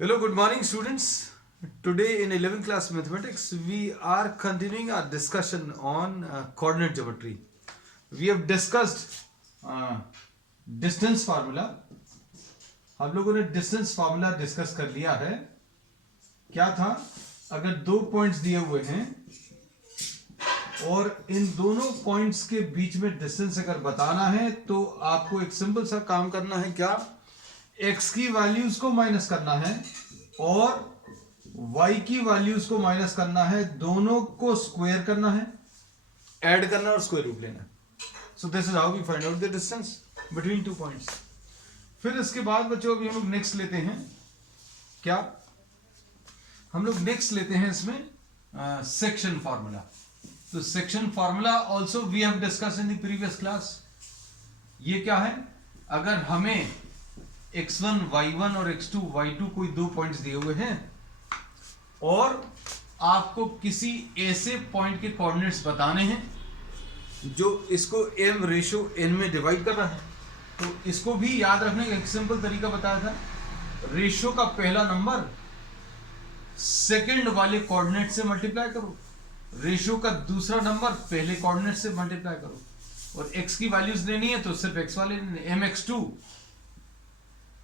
Hello, good morning, students. Today in 11th class mathematics, we are continuing our discussion on coordinate geometry. We have discussed uh, distance formula. हम लोगों ने distance formula discuss कर लिया है. क्या था? अगर दो पॉइंट्स दिए हुए हैं और इन दोनों पॉइंट्स के बीच में डिस्टेंस अगर बताना है तो आपको एक सिंपल सा काम करना है. क्या? x की वैल्यूज को माइनस करना है और y की वैल्यूज को माइनस करना है. दोनों को स्क्वायर करना है, ऐड करना और स्क्वायर रूट लेना. So this is how we find out the distance between two points. फिर इसके बाद बच्चों अभी हम लोग नेक्स्ट लेते हैं. क्या हम लोग नेक्स्ट लेते हैं इसमें सेक्शन फार्मूला. तो section formula also we have discuss in the previous class. ये क्या है? अगर हमें x1 y1 और x2 y2 कोई दो पॉइंट्स दिए हुए हैं और आपको किसी ऐसे पॉइंट के कोऑर्डिनेट्स बताने हैं जो इसको m रेशो n में डिवाइड कर रहा है, तो इसको भी याद रखने का एक सिंपल तरीका बताया था. रेशो का पहला नंबर सेकंड वाले कोऑर्डिनेट से मल्टीप्लाई करो, रेशो का दूसरा नंबर पहले कोऑर्डिनेट से मल्टीप्लाई करो, और x की वैल्यूज लेनी है तो सिर्फ x वाले mx2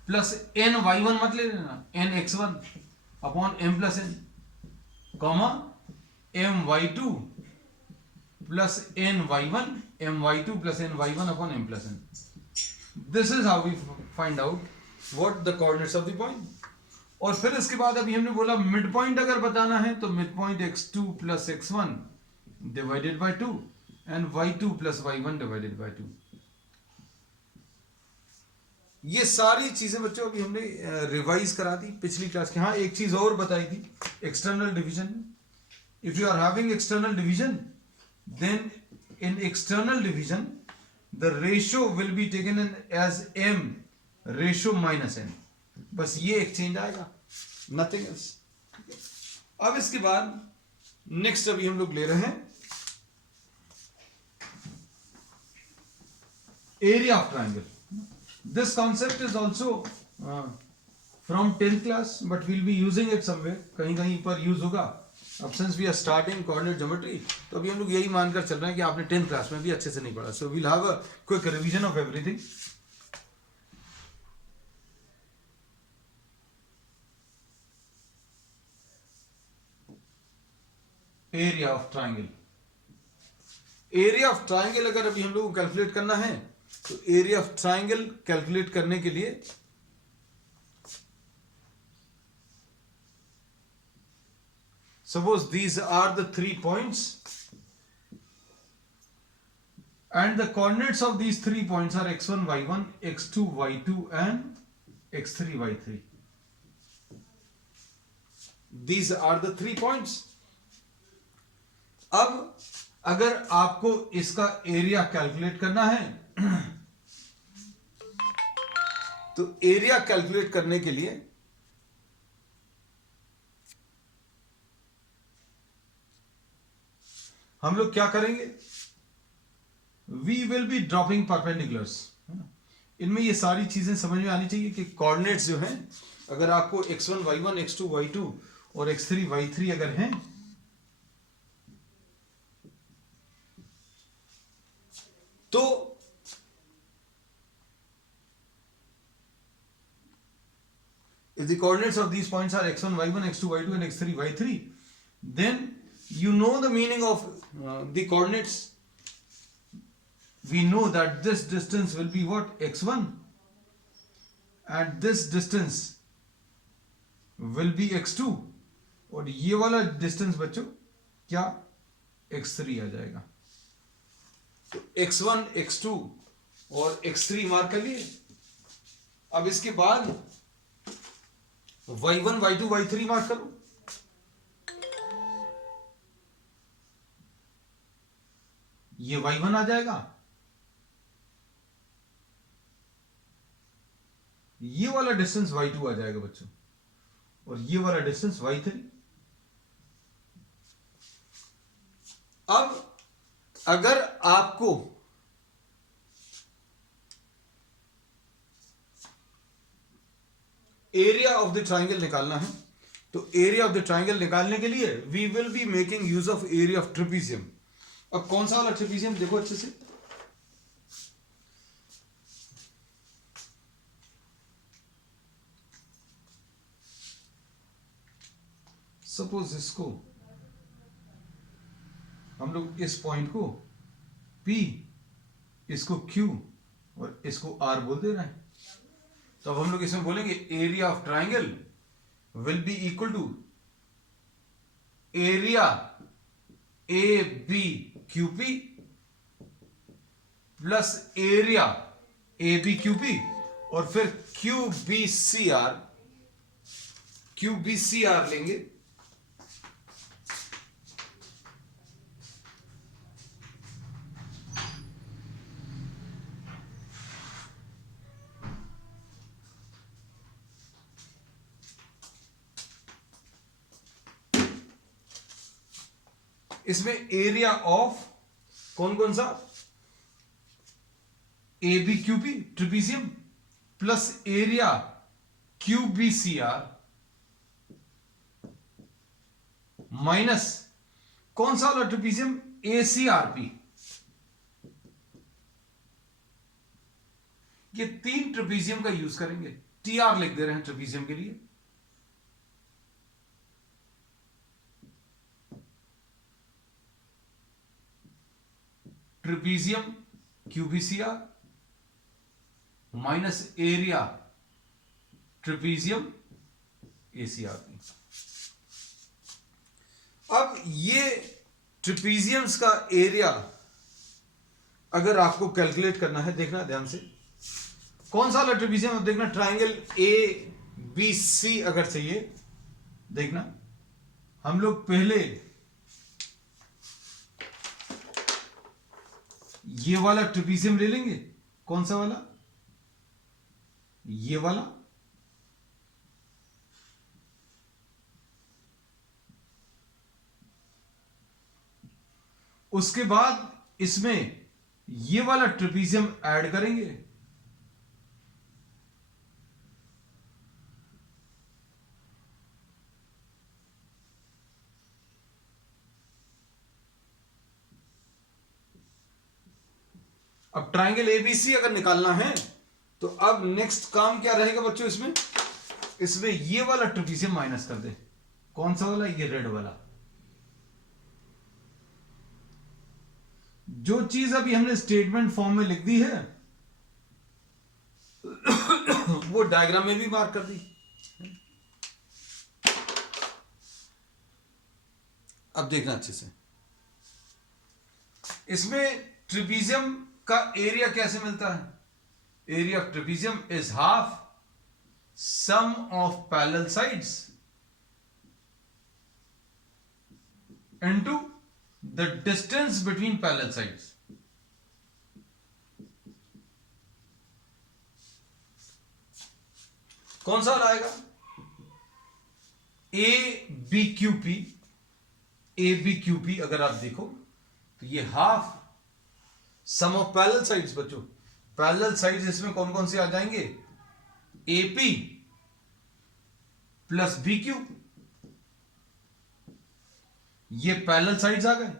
प्लस एन y1 मत ले लेना, n x1 upon m plus n, comma m y2 plus n y1 m y2 plus n y1 upon m plus n. This is how we find out what the coordinates of the point. और फिर इसके बाद अभी हमने बोला mid point अगर बताना है तो mid point x2 plus x1 divided by 2 and y2 plus y1 divided by 2. ये सारी चीजें बच्चों अभी हमने रिवाइज करा दी पिछली क्लास की. हाँ, एक चीज और बताई थी external division. If you are having external division then in external division the ratio will be taken in as m ratio minus n. बस ये एक चेंज आएगा, नथिंग एल्स. अब इसके बाद नेक्स्ट अभी हम लोग ले रहे हैं area of triangle. This concept is also from 10th class, but we'll be using it somewhere. कहीं कहीं पर यूज होगा. अब since we are starting coordinate geometry, तो अभी हम लोग यही मानकर चल रहे हैं कि आपने 10th क्लास में भी अच्छे से नहीं पढ़ा. So we'll have a quick revision of everything. Area of triangle. Area of triangle अगर अभी हम लोग को कैलकुलेट करना है तो एरिया ऑफ ट्राइंगल कैलकुलेट करने के लिए suppose these are the 3 points and the coordinates of these 3 points are x1 y1 x2 y2 and x3 y3. These are the 3 points. अब अगर आपको इसका एरिया कैलकुलेट करना है तो एरिया कैलकुलेट करने के लिए हम लोग क्या करेंगे? We will be dropping perpendiculars. इनमें ये सारी चीजें समझ में आनी चाहिए कि कोऑर्डिनेट्स जो हैं, अगर आपको x1 y1 x2 y2 और x3 y3 अगर हैं तो if the coordinates of these points are x1 y1 x2 y2 and x3 y3, then you know the meaning of the coordinates. We know that this distance will be what? x1, and this distance will be x2, और ये वाला distance बच्चों क्या? x3 आ जाएगा. तो x1 x2 और x3 mark कर लिए. अब इसके बाद y1 y2 y3 मार्क करो. ये y1 आ जाएगा, ये वाला डिस्टेंस y2 आ जाएगा बच्चों, और ये वाला डिस्टेंस y3. अब अगर आपको एरिया ऑफ द ट्राइंगल निकालना है। तो एरिया ऑफ द ट्राइंगल निकालने के लिए we will be making use of area of trapezium. अब कौन सा वाला ट्रेपीजियम देखो अच्छे से, सपोज इसको हम लोग इस पॉइंट को P, इसको Q और इसको R बोल दे रहे हैं। तो अब हम लोग इसमें बोलेंगे area of triangle will be equal to area A B Q P plus area A B Q P और फिर Q B C R, Q B C R लेंगे। इसमें एरिया ऑफ कौन कौन सा, A B Q B trapezium plus area Q B C R minus कौन सा वाला trapezium, A C R P. ये 3 ट्रेपीजियम का यूज करेंगे। टी आर लिख दे रहे हैं ट्रेपीजियम के लिए। Trapezium QBCR minus area trapezium ACRP. अब ये ट्रेपीजियम्स का एरिया अगर आपको कैलकुलेट करना है, देखना ध्यान से, कौन सा वाला ट्रेपीजियम, देखना ट्राइंगल ए बी सी अगर चाहिए, देखना हम लोग पहले ये वाला ट्रेपीजियम ले लेंगे। कौन सा वाला, ये वाला, उसके बाद इसमें ये वाला ट्रेपीजियम ऐड करेंगे। अब ट्राइंगल एबीसी अगर निकालना है तो अब नेक्स्ट काम क्या रहेगा बच्चों, इसमें ये वाला ट्रेपीजियम माइनस कर दे। कौन सा वाला, ये रेड वाला। जो चीज अभी हमने स्टेटमेंट फॉर्म में लिख दी है वो डायग्राम में भी मार्क कर दी। अब देखना अच्छे से, इसमें ट्रेपीजियम का एरिया कैसे मिलता है, area of trapezium is half sum of parallel sides into the distance between parallel sides. कौन सा आएगा, A B Q P, A B Q P अगर आप देखो तो ये half sum of parallel sides. बच्चों पैरेलल साइड्स इसमें कौन कौन से आ जाएंगे, एपी प्लस बी क्यू, ये पैरेलल साइड्स आ गए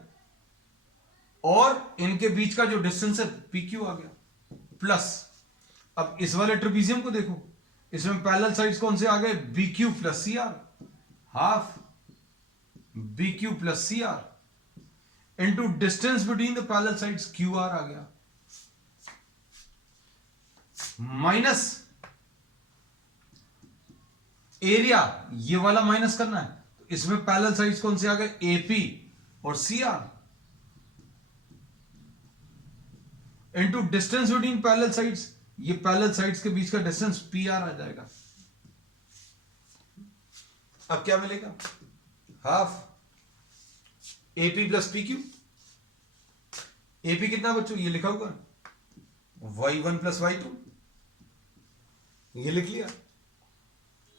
और इनके बीच का जो डिस्टेंस है पी क्यू आ गया प्लस। अब इस वाले ट्रेपीजियम को देखो, इसमें पैरेलल साइड्स कौन से आ गए, B Q plus C R, half B Q plus C R into distance between the parallel sides Q R आ गया, माइनस एरिया, ये वाला माइनस करना है तो इसमें पैरेलल साइड्स कौन से आ गए, एपी और C R into distance between parallel sides, ये पैरेलल साइड्स के बीच का डिस्टेंस पी आर आ जाएगा। अब क्या मिलेगा, half AP plus P Q. AP कितना बच्चों, ये लिखा होगा y1 प्लस y2, ये लिख लिया।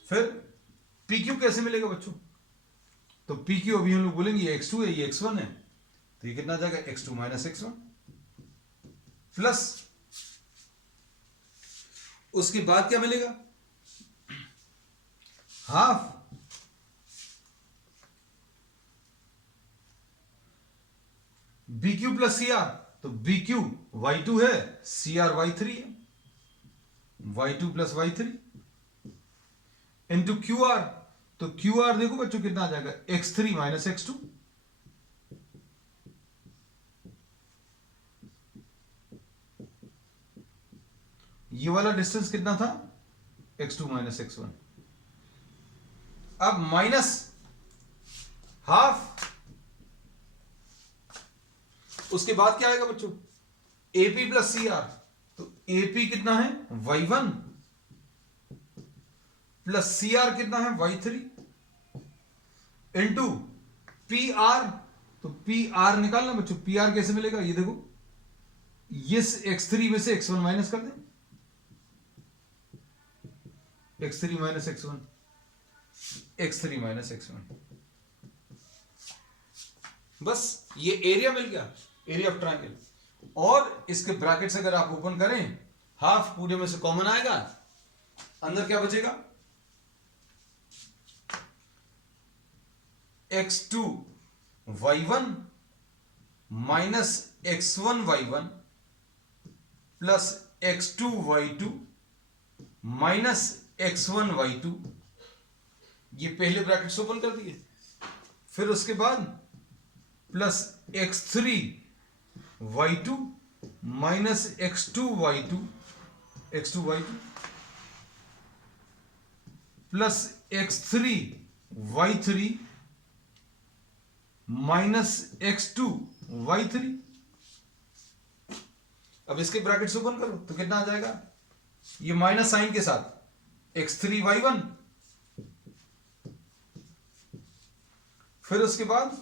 फिर पी क्यू कैसे मिलेगा बच्चों, तो पी क्यू अभी हम लोग बोलेंगे ये x2 है, ये x1 है, तो ये कितना आ जाएगा x2 माइनस x1 प्लस, उसके बाद क्या मिलेगा, half B Q plus C R, तो बी क्यू y2 है, सी आर y3 है, y2 plus y3 into Q R, तो क्यू आर देखो बच्चों कितना आ जाएगा, x3 माइनस x2। ये वाला डिस्टेंस कितना था, x2 माइनस x1। अब माइनस हाफ, उसके बाद क्या आएगा बच्चों, AP प्लस सी आर, तो AP कितना है y1 प्लस सी आर कितना है y3 इंटू पी आर, तो पी आर निकालना बच्चों, पी आर कैसे मिलेगा, ये देखो, ये x3 में से x1 माइनस कर दें, x3 minus x1, x3 minus x1, बस ये एरिया मिल गया, एरिया ऑफ ट्रायंगल। और इसके ब्रैकेट्स अगर आप ओपन करें, हाफ पूरे में से कॉमन आएगा, अंदर क्या बचेगा, x2 y1 minus x1 y1 plus x2 y2 minus x1 y2, ये पहले ब्रैकेट्स ओपन कर दिए, फिर उसके बाद plus x3 y2 minus x2 y2 plus x3 y3 minus x2 y3। अब इसके ब्रैकेट्स ओपन करो तो कितना आ जाएगा, ये माइनस साइन के साथ x3 y1, फिर उसके बाद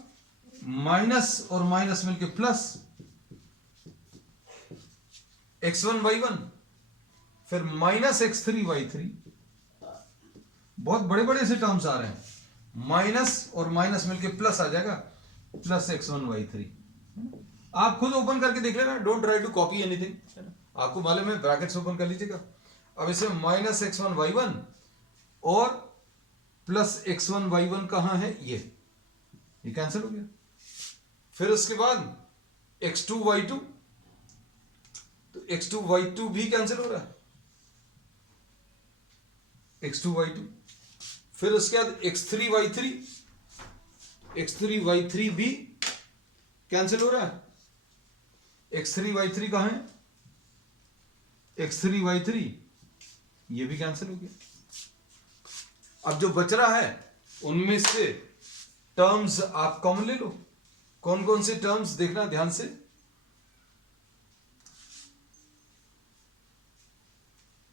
माइनस और माइनस मिलके प्लस x1 y1, फिर माइनस x3 y3, बहुत बड़े बड़े से टर्म्स आ रहे हैं, माइनस और माइनस मिलके प्लस आ जाएगा, प्लस x1 y3। आप खुद ओपन करके देख लेना, don't try to copy anything, आपको मालूम है, ब्रैकेट्स ओपन कर लीजिएगा। अब इसमें माइनस x1 y1 और प्लस x1 y1 कहां है, ये कैंसिल हो गया, फिर उसके बाद x2 y2, तो x2 y2 भी कैंसिल हो रहा है, x2 y2, फिर उसके बाद x3 y3 भी कैंसिल हो रहा है, x3 y3 कहां है, x3 y3 ये भी कैंसिल हो गया। अब जो बच रहा है उनमें से टर्म्स आप कॉमन ले लो, कौन कौन से टर्म्स देखना ध्यान से,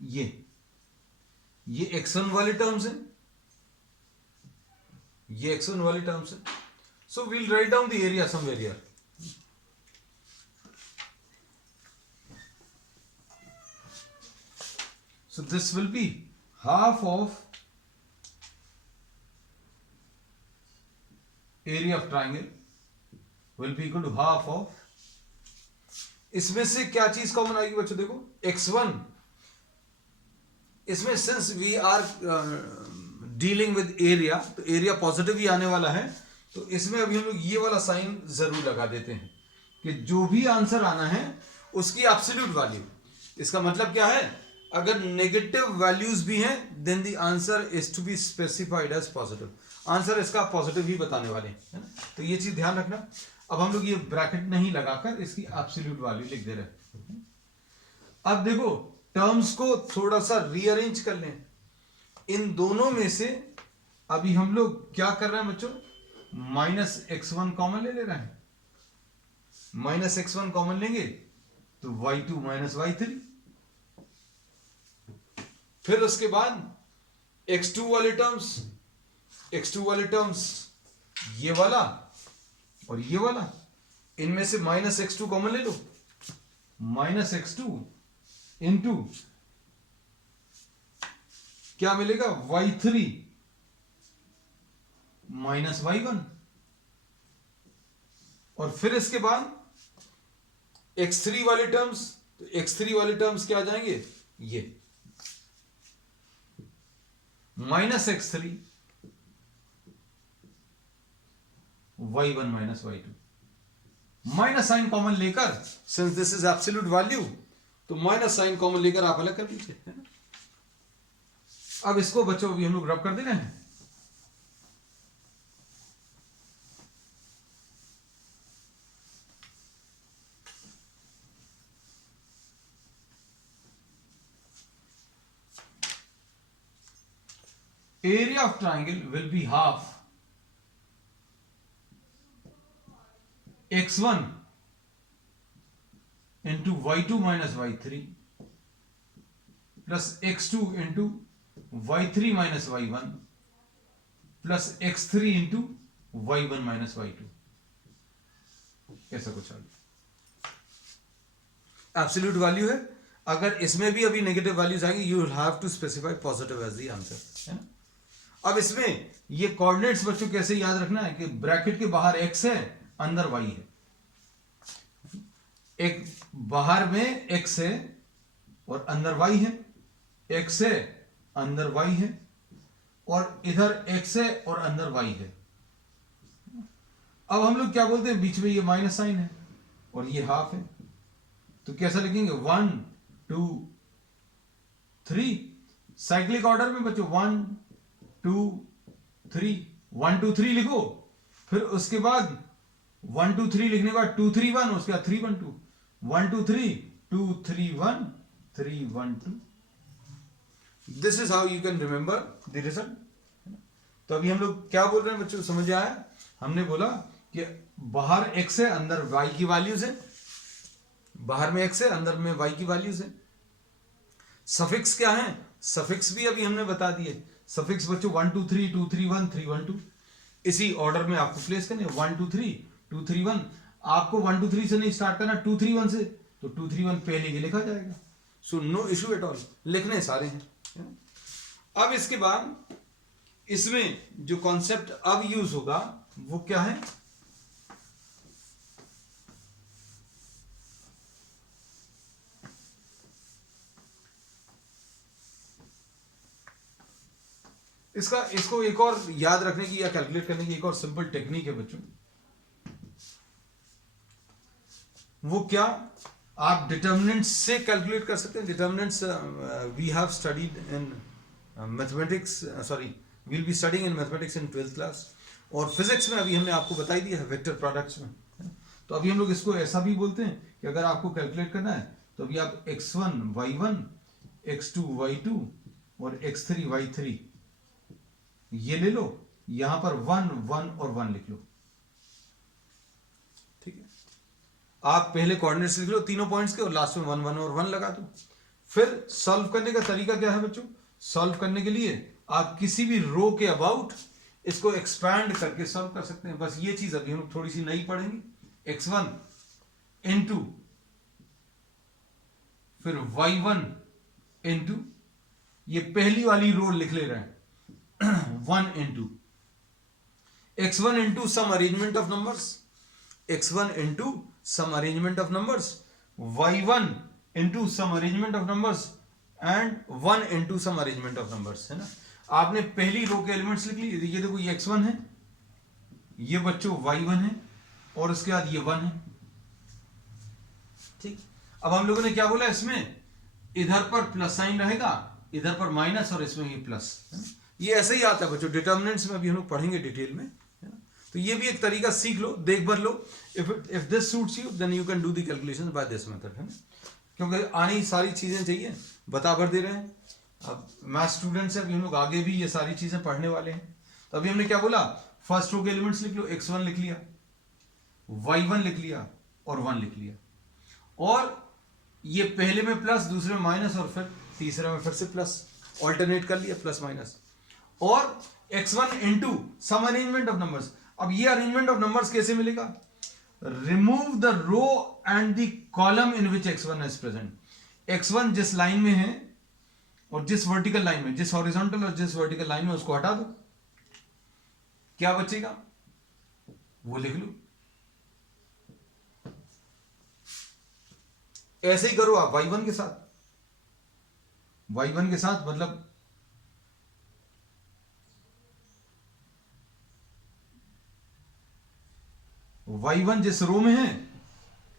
ये x1 वाले टर्म्स हैं, ये x1 वाले टर्म्स हैं, so we'll write down the area somewhere here. So this will be half of area of triangle will be equal to half of, इसमें से क्या चीज कॉमन आएगी बच्चों, देखो x1, इसमें since we are dealing with area, तो area positive ही आने वाला है, तो इसमें अभी हम लोग ये वाला साइन जरूर लगा देते हैं कि जो भी आंसर आना है उसकी एब्सोल्यूट वैल्यू, इसका मतलब क्या है, अगर नेगेटिव वैल्यूज भी हैं then the answer is to be specified as positive, answer इसका पॉजिटिव ही बताने वाले हैं, है ना, तो ये चीज ध्यान रखना। अब हम लोग ये ब्रैकेट नहीं लगाकर इसकी एब्सोल्यूट वैल्यू लिख दे रहे हैं। अब देखो टर्म्स को थोड़ा सा रीअरेंज कर लें, इन दोनों में से अभी हम लोग क्या कर रहे हैं बच्चों, माइनस x1 कॉमन ले रहे हैं, माइनस x1 कॉमन लेंगे तो y2 माइनस y3, फिर उसके बाद x2 वाले टर्म्स ये वाला और ये वाला, इनमें से माइनस x2 कॉमन ले लो, माइनस x2 इंटू क्या मिलेगा, y3 माइनस y1, और फिर इसके बाद x3 वाले टर्म्स, तो x3 वाले टर्म्स क्या आ जाएंगे, ये माइनस x3 y1 माइनस y2, माइनस साइन कॉमन लेकर, since this is absolute value, तो माइनस साइन कॉमन लेकर आप अलग कर लीजिए, है ना। अब इसको बच्चों अभी हम लोग रब कर दे रहे हैं। Area of triangle will be half x1 into y2 minus y3 plus x2 into y3 minus y1 plus x3 into y1 minus y2, ऐसा कुछ आ गया। एब्सोल्यूट वैल्यू है, अगर इसमें भी अभी नेगेटिव वैल्यूज आएंगी, you will have to specify positive as the answer, है ना। अब इसमें ये कोऑर्डिनेट्स बच्चों कैसे याद रखना है कि ब्रैकेट के बाहर x है, अंदर y है। एक बाहर में x है और अंदर y है, x है अंदर y है, और इधर x है और अंदर y है। अब हम लोग क्या बोलते हैं, बीच में ये माइनस साइन है और ये हाफ है, तो कैसा लिखेंगे, 1 2 3, साइक्लिक ऑर्डर में बच्चों 1 2 3, 1 2 3 लिखो, फिर उसके बाद 1 2 3 लिखने के बाद 2 3 1, उसके बाद 3 1 2, 1 2 3 2 3 1 3 1 2। This is how you can remember the result. तो अभी हम लोग क्या बोल रहे हैं बच्चों, समझ आया। हमने बोला कि बाहर x है, अंदर y की वैल्यूज है, बाहर में x है, अंदर में y की वैल्यूज है। सफिक्स क्या है, सफिक्स भी अभी हमने बता दिए। सफिक्स बच्चों 1 2 3 2 3 1 3 1 2, इसी ऑर्डर में आपको प्लेस करने, 1 2 3 2 3 1। आपको 1 2 3 से नहीं स्टार्ट करना, 2 3 1 से, तो 2 3 1 पहले ही लिखा जाएगा। So no issue at all, लिखने सारे हैं। अब इसके बाद इसमें जो कॉन्सेप्ट अब यूज होगा वो क्या है, इसको एक और याद रखने की या कैलकुलेट करने की एक और सिंपल टेक्निक है बच्चों। वो क्या, आप डिटर्मिनेंट्स से कैलकुलेट कर सकते हैं। Determinants we have studied in mathematics, sorry we'll be studying in mathematics in 12th class, और फिजिक्स में अभी हमने आपको बताई दिया है वेक्टर प्रोडक्ट्स में। तो अभी हम लोग इसको ऐसा भी बोलते हैं कि अगर आपको कैलकुलेट करना है तो अभी आप x1 y1 x2 y2 और x3 y3 ये ले लो, यहां पर 1 1 और 1 लिख लो, ठीक है। आप पहले कोऑर्डिनेट्स लिख लो तीनों पॉइंट्स के, और लास्ट में 1 1 और 1 लगा दो। फिर सॉल्व करने का तरीका क्या है बच्चों, सॉल्व करने के लिए आप किसी भी रो के अबाउट इसको एक्सपैंड करके सॉल्व कर सकते हैं। बस ये चीज अभी हम थोड़ी सी नई पढ़ेंगे, x1 इंटू फिर y1 इंटू, ये पहली वाली रो लिख ले रहे हैं 1 into x1 into some arrangement of numbers, x1 into some arrangement of numbers, y1 into some arrangement of numbers and 1 into some arrangement of numbers, है ना। आपने पहली रो के एलिमेंट्स लिख ली, ये देखो ये x1 है, ये बच्चों y1 है, और उसके बाद ये 1 है, ठीक। अब हम लोगों ने क्या बोला, इसमें इधर पर प्लस साइन रहेगा, इधर पर माइनस, और इसमें ये प्लस, है ना। ये ऐसे ही आता है बच्चों, डिटर्मिनेंट्स में अभी हम लोग पढ़ेंगे डिटेल में, है ना। तो ये भी एक तरीका सीख लो, देख भर लो। If this suits you then you can do the calculations by this method, है ना। क्योंकि आनी सारी चीजें चाहिए, बता भर दे रहे हैं। अब मैथ स्टूडेंट्स है, अभी हम लोग आगे भी ये सारी चीजें पढ़ने वाले हैं। तो अभी हमने क्या बोला, फर्स्ट रो के एलिमेंट्स लिख लो, x1 लिख लिया, y1 लिख लिया और 1 लिख लिया, और ये पहले में प्लस, दूसरे में माइनस, और फिर तीसरे में फिर से प्लस, ऑल्टरनेट कर लिया प्लस माइनस, और x1 into some arrangement of numbers. अब ये अरेंजमेंट ऑफ नंबर्स कैसे मिलेगा, remove the row and the column in which x1 is present. x1 जिस लाइन में है और जिस वर्टिकल लाइन में, जिस हॉरिजॉन्टल और जिस वर्टिकल लाइन में, उसको हटा दो, क्या बचेगा वो लिख लो। ऐसे ही करो आप y1 के साथ, y1 के साथ मतलब y1 जिस रो में है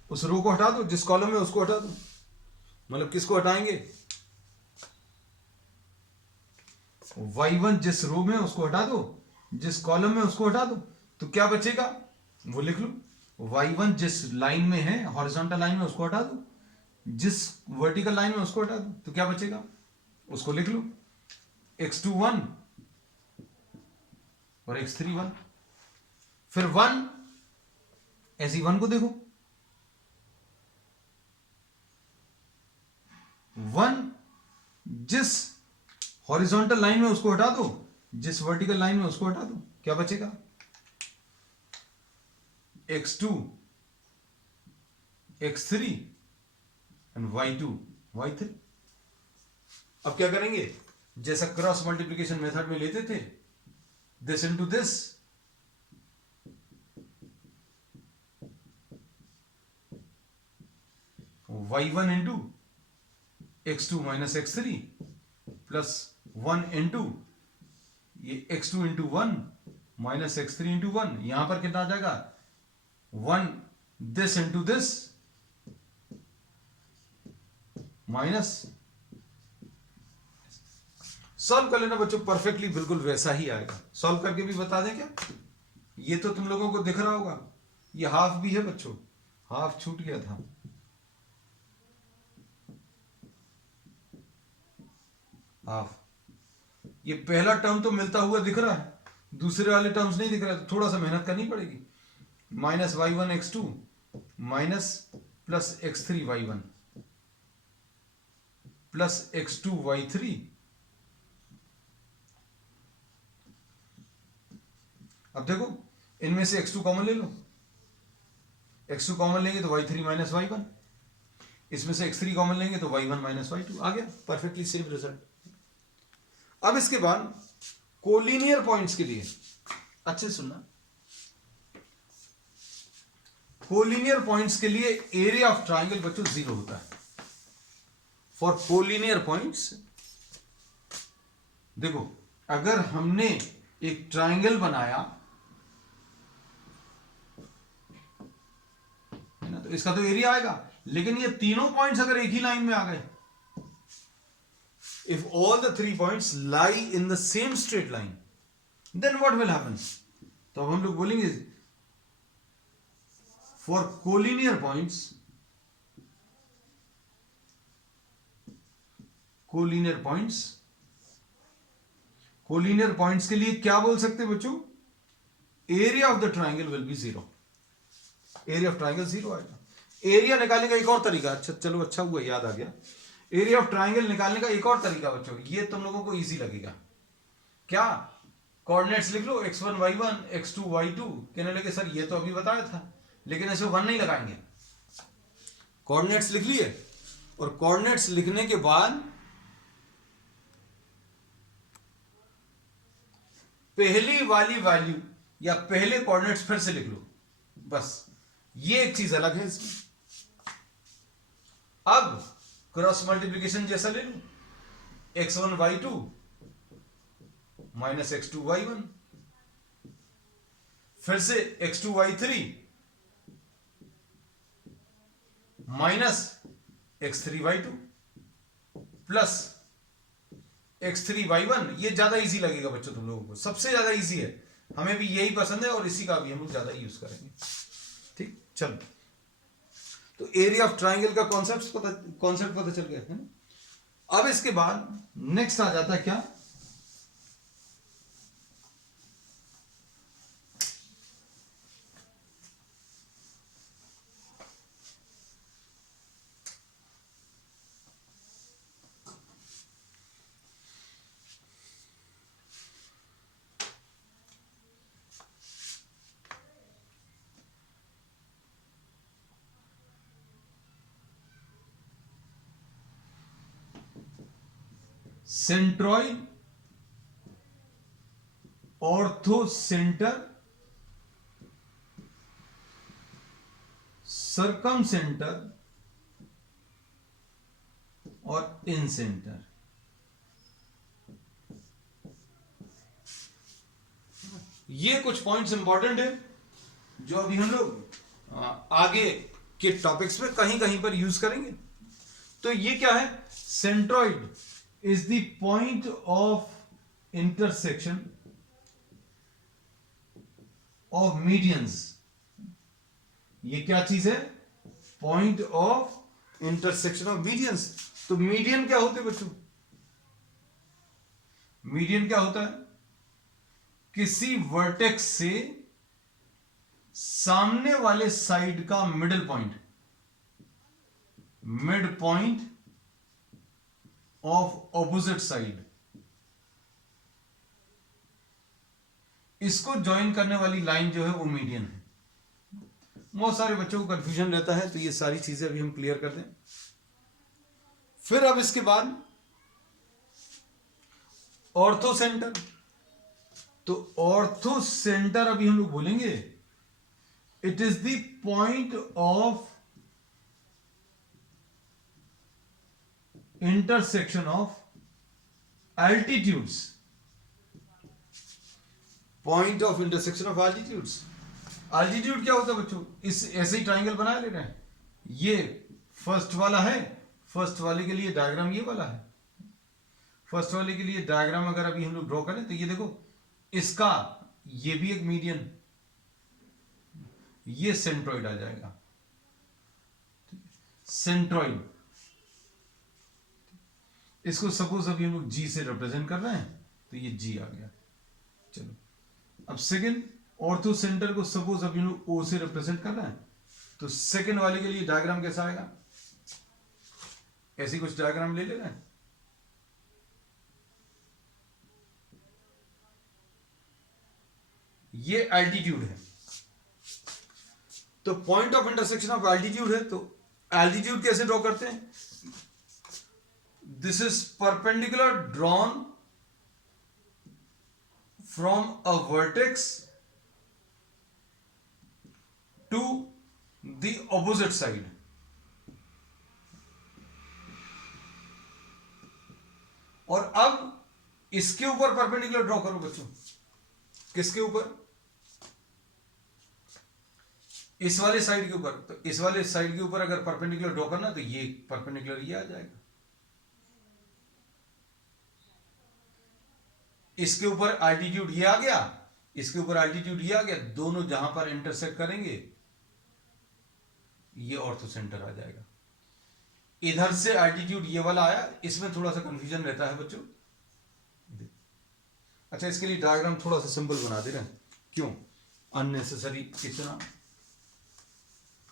उस रो को हटा दो, जिस कॉलम में उसको हटा दो। मतलब किसको हटाएंगे? y1 जिस रो में उसको हटा दो, जिस कॉलम में उसको हटा दो, तो क्या बचेगा वो लिख लो। y1 जिस लाइन में है, हॉरिजॉन्टल लाइन में, उसको हटा दो, जिस वर्टिकल लाइन में उसको हटा दो, तो क्या बचेगा उसको लिख लो। x2 1 और x3 1। फिर 1 ऐसी 1 को देखो, 1 जिस हॉरिजॉन्टल लाइन में उसको हटा दो, जिस वर्टिकल लाइन में उसको हटा दो, क्या बचेगा? x2 x3 and y2 y3। अब क्या करेंगे? जैसा क्रॉस मल्टीप्लीकेशन मेथड में लेते थे, this into this, y1 into x2 minus x3 plus 1 into ये x2 into 1 minus x3 into 1। यहां पर कितना आ जाएगा? 1 this into this minus. Solve कर लेना बच्चों, परफेक्टली बिल्कुल वैसा ही आएगा। सॉल्व करके भी बता दें क्या? ये तो तुम लोगों को दिख रहा होगा, ये हाफ भी है बच्चों, हाफ छूट गया था। हाफ, ये पहला टर्म तो मिलता हुआ दिख रहा है, दूसरे वाले टर्म्स नहीं दिख रहे, तो थोड़ा सा मेहनत करनी पड़ेगी। Minus y1 x2 minus plus x3 y1 plus x2 y3। अब देखो इनमें से x2 कॉमन ले लो, x2 कॉमन लेंगे तो y3 माइनस y1, इसमें से x3 कॉमन लेंगे तो y1 माइनस y2। आ गया परफेक्टली सेम रिजल्ट। अब इसके बाद कोलिनियर पॉइंट्स के लिए अच्छे सुनना, कोलिनियर पॉइंट्स के लिए एरिया ऑफ ट्राइंगल बच्चों 0 होता है। फॉर कोलिनियर पॉइंट्स, देखो अगर हमने एक ट्राइंगल बनाया है ना, तो इसका तो एरिया आएगा, लेकिन ये तीनों पॉइंट्स अगर एक ही लाइन में आ गए, if all the 3 points lie in the same straight line, then what will happen? तो अब हम लोग बोलेंगे for collinear points, collinear points के लिए क्या बोल सकते हैं बच्चों? Area of the triangle will B 0। Area of triangle 0 आएगा। एरिया निकालने का एक और तरीका, अच्छा चलो अच्छा हुआ याद आ गया, एरिया ऑफ ट्राइंगल निकालने का एक और तरीका बच्चों, ये तुम लोगों को इजी लगेगा। क्या? कोऑर्डिनेट्स लिख लो, x1 y1 x2 y2। कहने लगे सर ये तो अभी बताया था, लेकिन ऐसे 1 नहीं लगाएंगे। कोऑर्डिनेट्स लिख लिए, और कोऑर्डिनेट्स लिखने के बाद पहली वाली वैल्यू या पहले कोऑर्डिनेट्स फिर से लिख लो, बस ये एक चीज अलग है इसमें। अब क्रॉस मल्टीप्लीकेशन जैसा ले लो, x1 y2 minus x2 y1, फिर से x2 y3 minus x3 y2 plus x3 y1। ये ज्यादा इजी लगेगा बच्चों तुम लोगों को, सबसे ज्यादा इजी है, हमें भी यही पसंद है और इसी का भी हम लोग ज्यादा यूज करेंगे। ठीक, चलो तो एरिया ऑफ ट्राइंगल का कॉन्सेप्ट पता चल गया है ना। अब इसके बाद नेक्स्ट आ जाता है क्या? सेंट्रॉइड, ऑर्थोसेंटर, सरकम सेंटर और इन सेंटर। ये कुछ पॉइंट्स इंपॉर्टेंट है जो अभी हम लोग आगे के टॉपिक्स में कहीं कहीं पर यूज करेंगे। तो ये क्या है, centroid is the point of intersection of medians. ये क्या चीज है, point of intersection of medians. तो मीडियन क्या होते हैं बच्चों, मीडियन क्या होता है, किसी वर्टेक्स से सामने वाले साइड का middle point, mid point of opposite side, इसको ज्वाइन करने वाली लाइन जो है वो मीडियन है। बहुत सारे बच्चों को कंफ्यूजन रहता है, तो ये सारी चीजें अभी हम क्लियर कर दें। फिर अब इसके बाद ऑर्थो सेंटर। तो ऑर्थो सेंटर अभी हम लोग बोलेंगे, it is the point of intersection of altitudes, point of intersection of altitudes. Altitude क्या होता है बच्चों, इस ऐसे ही ट्राइंगल बना ले रहे हैं, ये फर्स्ट वाला है, फर्स्ट वाले के लिए डायग्राम ये वाला है। फर्स्ट वाले के लिए डायग्राम अगर अभी हम लोग ड्रॉ करें तो ये देखो, इसका ये भी एक मीडियन, ये सेंट्रॉइड आ जाएगा, सेंट्रॉइड। इसको सपोज अभी हम लोग जी से रिप्रेजेंट कर रहे हैं, तो ये जी आ गया। चलो अब सेकंड ऑर्थो सेंटर को सपोज अभी हम लोग ओ से रिप्रेजेंट कर रहे हैं, तो सेकंड वाले के लिए डायग्राम कैसा आएगा, ऐसी कुछ डायग्राम ले रहे हैं। ये एल्टीट्यूड है, तो point of intersection of altitude है। तो एल्टीट्यूड कैसे ड्रॉ करते हैं, this is perpendicular drawn from a vertex to the opposite side. और अब इसके ऊपर परपेंडिकुलर ड्रॉ करो बच्चों, किसके ऊपर, इस वाले साइड के ऊपर। तो इस वाले साइड के ऊपर अगर परपेंडिकुलर ड्रॉ करना, तो ये परपेंडिकुलर ये आ जाएगा, इसके ऊपर एल्टीट्यूड ये आ गया, इसके ऊपर एल्टीट्यूड ये आ गया, दोनों जहां पर इंटरसेक्ट करेंगे ये ऑर्थो सेंटर आ जाएगा। इधर से एल्टीट्यूड ये वाला आया, इसमें थोड़ा सा कंफ्यूजन रहता है बच्चों। अच्छा, इसके लिए डायग्राम थोड़ा सा सिंपल बना दे रहे हैं, क्यों अननेसेसरी इतना,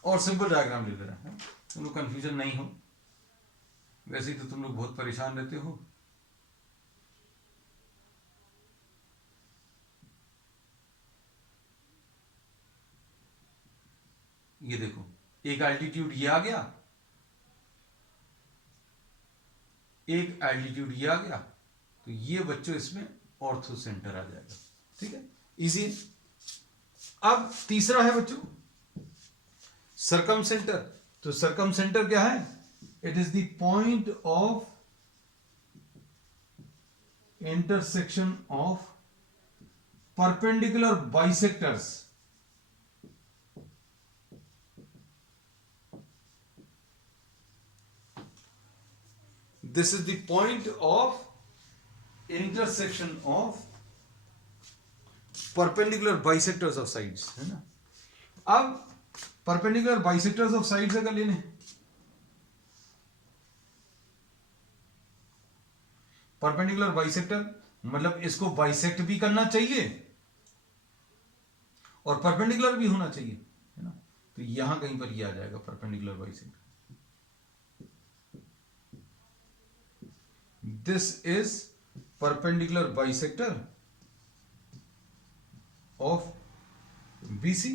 और सिंपल डायग्राम ले रहे हैं, तुम लोग कंफ्यूजन नहीं हो। वैसे ही तो तुम लोग बहुत परेशान रहते हो। ये देखो, एक एल्टीट्यूड ये आ गया, एक एल्टीट्यूड ये आ गया, तो ये बच्चों इसमें ऑर्थो सेंटर आ जाएगा। ठीक है, इजी है। अब तीसरा है बच्चों सरकम सेंटर। तो सरकम सेंटर क्या है, it is the point of intersection of perpendicular bisectors. This is the point of intersection of perpendicular bisectors of sides, है ना। अब perpendicular bisectors of sides अगर लेने, perpendicular bisector मतलब इसको बाइसेक्ट भी करना चाहिए और परपेंडिकुलर भी होना चाहिए, है ना। तो यहां कहीं पर ये आ जाएगा perpendicular bisector. This is perpendicular bisector of BC,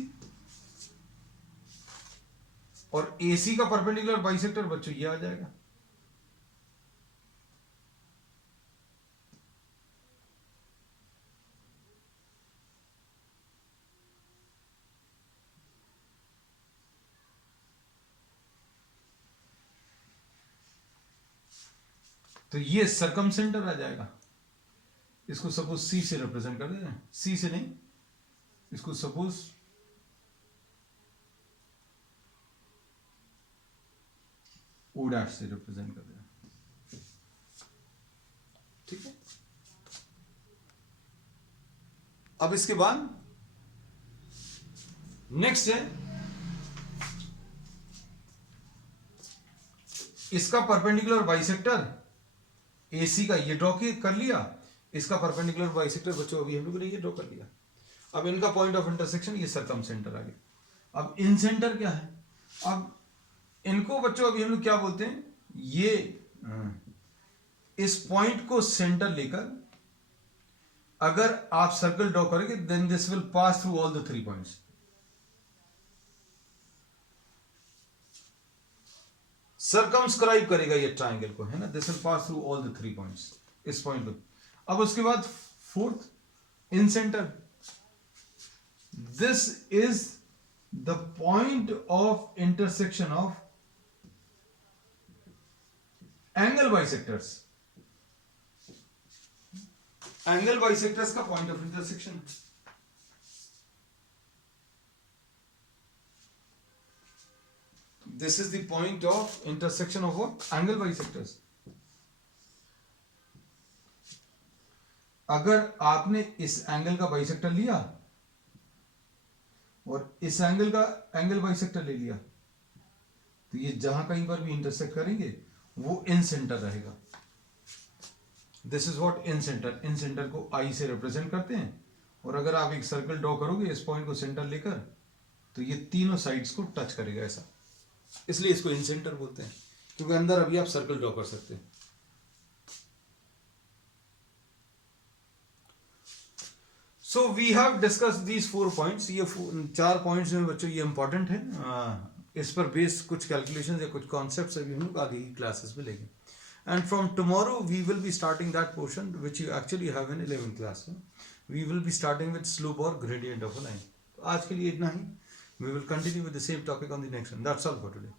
और AC का परपेंडिकुलर बाइसेक्टर बच्चों ये आ जाएगा। तो ये सरकम सेंटर आ जाएगा। इसको सपोज सी से रिप्रेजेंट कर दे रहे हैं, सी से नहीं, इसको सपोज ओ डैश से रिप्रेजेंट कर देना। ठीक है, अब इसके बाद नेक्स्ट है इसका परपेंडिकुलर बाइसेक्टर AC का ये ड्रॉ कर लिया, इसका परपेंडिकुलर बाइसेक्टर बच्चों अभी हम लोग ने ये ड्रॉ कर लिया। अब इनका पॉइंट ऑफ इंटरसेक्शन ये सर्कम सेंटर आ गया। अब इन सेंटर क्या है, अब इनको बच्चों अभी हम लोग क्या बोलते हैं, ये इस पॉइंट को सेंटर लेकर अगर आप सर्कल ड्रॉ करेंगे then this will pass through all the 3 points. Circumscribe करेगा ये ट्राइंगल को, है ना, this will pass through all the 3 points, इस पॉइंट को। अब उसके बाद fourth, incentre, this is the point of intersection of angle bisectors. Angle bisectors का point of intersection. This is the point of intersection of what? Angle bisectors. अगर आपने इस angle का बाइसेक्टर लिया और इस एंगल का एंगल बाइसेक्टर ले लिया तो ये जहां कहीं पर भी इंटरसेक्ट करेंगे वो इन सेंटर रहेगा। This is what in centre. In centre को I से रिप्रेजेंट करते हैं और अगर आप एक सर्कल ड्रॉ करोगे इस पॉइंट को सेंटर लेकर तो ये तीनों साइड्स को टच करेगा ऐसा, इसलिए इसको इन सेंटर बोलते हैं, क्योंकि अंदर अभी आप सर्कल ड्रॉ कर सकते हैं। So we have discuss these 4 points. ये 4 पॉइंट्स में बच्चों ये इंपॉर्टेंट है, इस पर बेस्ड कुछ कैलकुलेशंस या कुछ कॉन्सेप्ट्स अभी हम लोग आगे की क्लासेस में लेंगे। And from tomorrow we will be starting that portion which you actually have in 11th class. We will be starting with slope और ग्रेडियंट ऑफ अ लाइन। तो आज के लिए इतना ही। We will continue with the same topic on the next one. That's all for today.